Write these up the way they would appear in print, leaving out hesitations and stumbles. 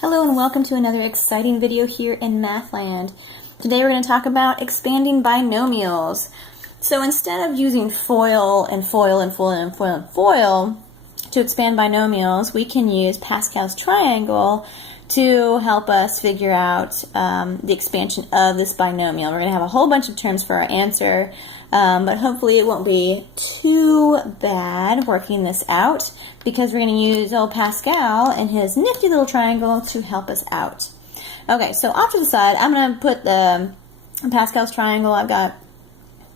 Hello and welcome to another exciting video here in Mathland. Today we're going to talk about expanding binomials. So instead of using FOIL and FOIL and FOIL and FOIL and FOIL to expand binomials, we can use Pascal's triangle to help us figure out the expansion of this binomial. We're going to have a whole bunch of terms for our answer, but hopefully it won't be too bad working this out because we're going to use old Pascal and his nifty little triangle to help us out. Okay, so off to the side, I'm going to put the Pascal's triangle. I've got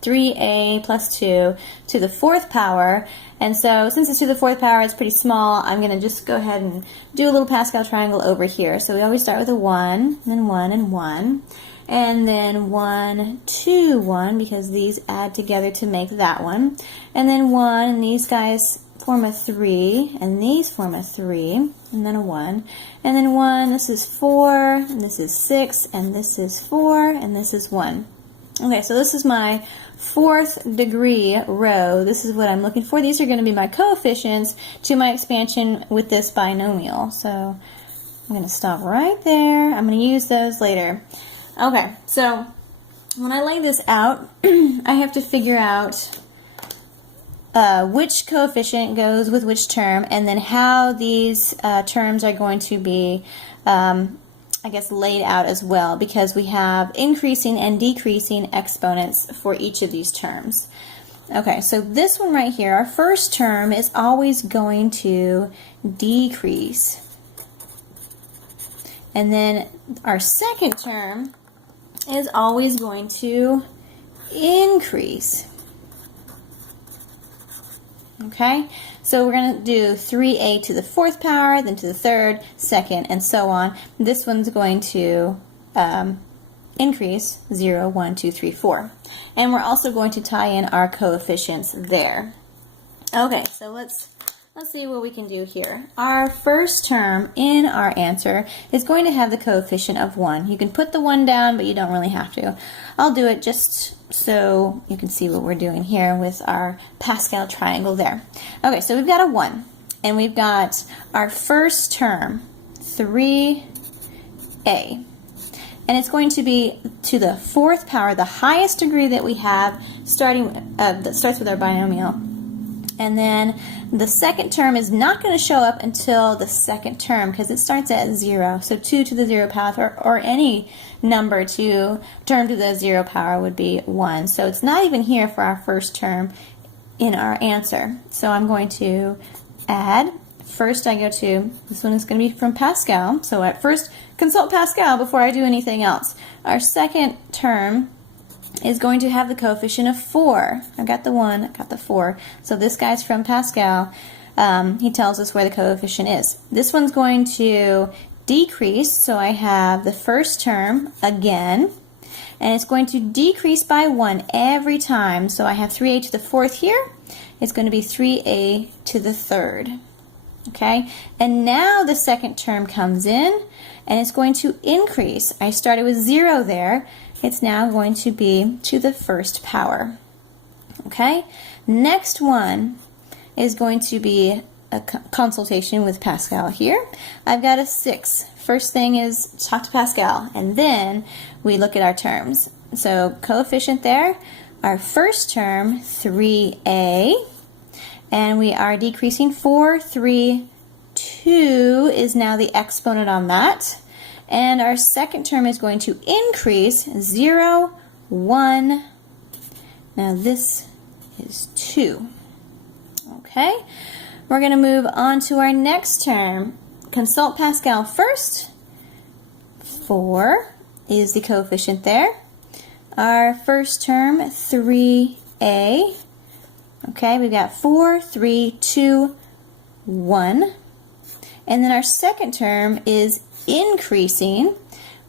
3a plus 2 to the fourth power, and so since it's to the fourth power, it's pretty small. I'm going to just go ahead and do a little Pascal triangle over here. So we always start with a 1, then 1 and 1, and then 1, 2, 1, because these add together to make that one, and then 1, and these guys form a 3, and these form a 3, and then a 1, and then 1, this is 4, and this is 6, and this is 4, and this is 1. Okay, so this is my fourth degree row. This is what I'm looking for. These are going to be my coefficients to my expansion with this binomial. So I'm going to stop right there. I'm going to use those later. Okay, so when I lay this out, I have to figure out which coefficient goes with which term, and then how these terms are going to be I guess laid out as well, because we have increasing and decreasing exponents for each of these terms. Okay, so this one right here, our first term is always going to decrease. And then our second term is always going to increase. Okay, so we're going to do 3a to the fourth power, then to the third, second, and so on. This one's going to increase 0, 1, 2, 3, 4. And we're also going to tie in our coefficients there. Okay, so let's see what we can do here. Our first term in our answer is going to have the coefficient of 1. You can put the 1 down, but you don't really have to. I'll do it just so you can see what we're doing here with our Pascal triangle there. Okay, so we've got a 1, and we've got our first term, 3a. And it's going to be to the fourth power, the highest degree that we have, that starts with our binomial. And then the second term is not going to show up until the second term because it starts at 0. So 2 to the 0 power, or any number to term to the 0 power would be 1. So it's not even here for our first term in our answer. So I'm going to add. First I go to, this one is going to be from Pascal. So at first consult Pascal before I do anything else. Our second term is going to have the coefficient of 4. I got the 1, I got the 4. So this guy's from Pascal. He tells us where the coefficient is. This one's going to decrease, so I have the first term again, and it's going to decrease by 1 every time. So I have 3a to the fourth here. It's going to be 3a to the third. Okay, and now the second term comes in, and it's going to increase. I started with 0 there. It's now going to be to the first power. Okay, next one is going to be a consultation with Pascal here. I've got a 6. First thing is talk to Pascal, and then we look at our terms. So coefficient there, our first term, 3a, and we are decreasing 4, 3, 2 is now the exponent on that. And our second term is going to increase 0, 1. Now this is 2. Okay, we're going to move on to our next term. Consult Pascal first. 4 is the coefficient there. Our first term, 3a. Okay, we've got 4, 3, 2, 1. And then our second term is increasing.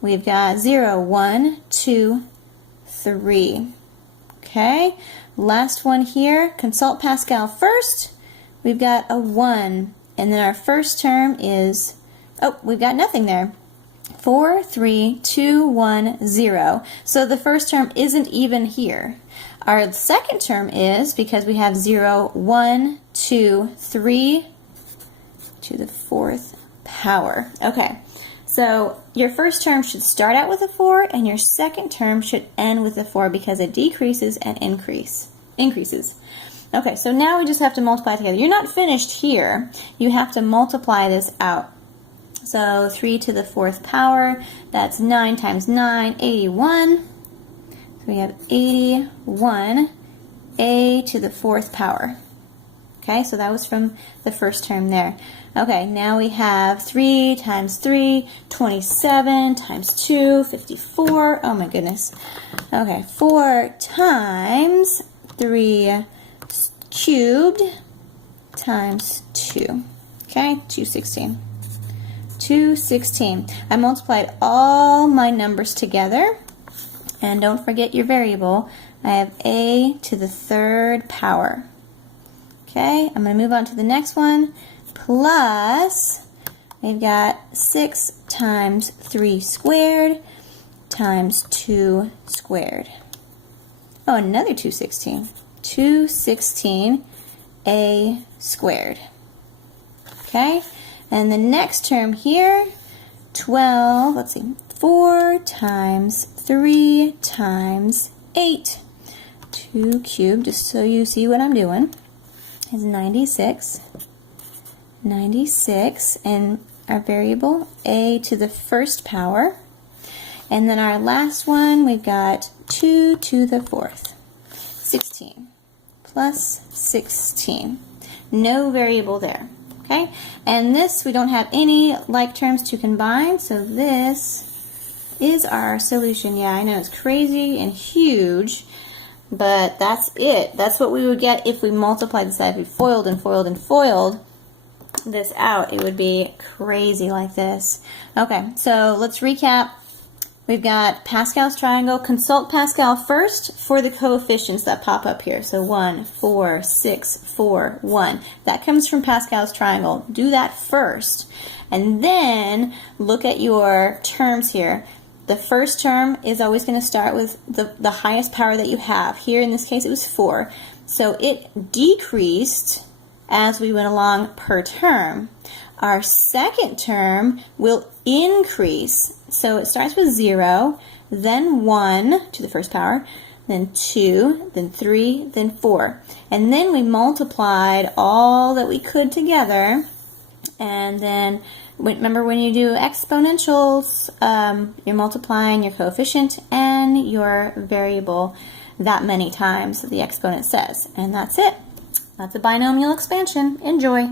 We've got 0, 1, 2, 3. Okay, last one here. Consult Pascal first. We've got a 1, and then our first term is, oh, we've got nothing there. 4, 3, 2, 1, 0. So the first term isn't even here. Our second term is, because we have 0, 1, 2, 3 to the fourth power. Okay, So your first term should start out with a 4, and your second term should end with a 4 because it decreases and increases. Okay, so now we just have to multiply together. You're not finished here. You have to multiply this out. So 3 to the 4th power, that's 9 times 9, 81. So we have 81 a to the 4th power. Okay, so that was from the first term there. Okay, now we have 3 times 3, 27 times 2, 54. Oh my goodness. Okay, 4 times 3 cubed times 2. Okay, 216. 216. I multiplied all my numbers together. And don't forget your variable. I have a to the 3rd power. Okay, I'm going to move on to the next one. Plus, we've got 6 times 3 squared times 2 squared. Oh, another 216. 216 a squared. Okay, and the next term here, 12, let's see, 4 times 3 times 8. 2 cubed, just so you see what I'm doing, is 96. 96, and our variable, a to the 1st power. And then our last one, we've got 2 to the 4th. 16 plus 16. No variable there. Okay? And this, we don't have any like terms to combine, so this is our solution. Yeah, I know it's crazy and huge, but that's it. That's what we would get if we multiplied this out. If we foiled and foiled and foiled this out, it would be crazy like this. Okay, so let's recap. We've got Pascal's triangle. Consult Pascal first for the coefficients that pop up here. So 1, 4, 6, 4, 1. That comes from Pascal's triangle. Do that first. And then look at your terms here. The first term is always going to start with the highest power that you have. Here in this case it was 4. So it decreased as we went along per term. Our second term will increase. So it starts with 0, then 1 to the 1st power, then 2, then 3, then 4. And then we multiplied all that we could together. And then, remember when you do exponentials, you're multiplying your coefficient and your variable that many times that the exponent says. And that's it. That's a binomial expansion. Enjoy.